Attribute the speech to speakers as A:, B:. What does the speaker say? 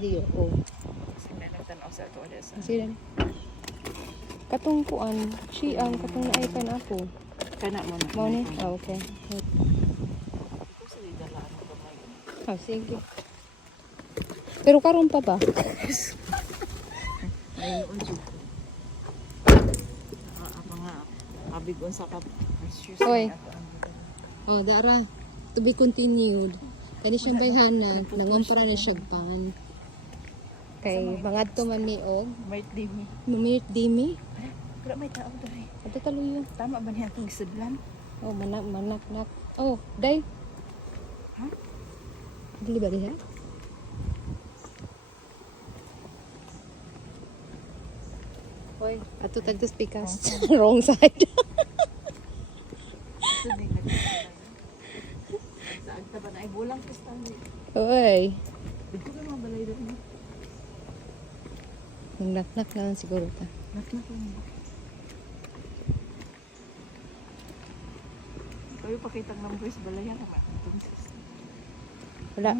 A: Diyo, oh.
B: Kasi may nagtanaw sa ito ulit sa...
A: Sila ni. Katong kuan, si ang katong naaykan ako.
B: Kana mo na.
A: Mao ni? Ah, okay.
B: Ito sa dalaan mo ba may...
A: Ah, sige. Pero karon pa ba?
B: Ay, unso ko. Ah, ah, mga abigon sa kap... Shoes
A: Oy.
B: na ato.
A: Oh, dara. To be continued. Kani siyang bayhana, nangompara na siya pan. Kay bangadto man mi og
B: Might di mi.
A: mamit dimi.
B: Pero may tao dahil.
A: Ato taluyo.
B: Tama ba niya itong isudlan?
A: Oh, manak manak nak. Oh, day.
B: Ha?
A: Dili ba diha? Hoy, ato tagtos pikas. Wrong side.
B: Din ka ba na ay bulang pistali.
A: Hoy. Nak-nak na lang siguro ta.
B: Naknak lang. Kayo pakitang numbers balayan naman.
A: Wala.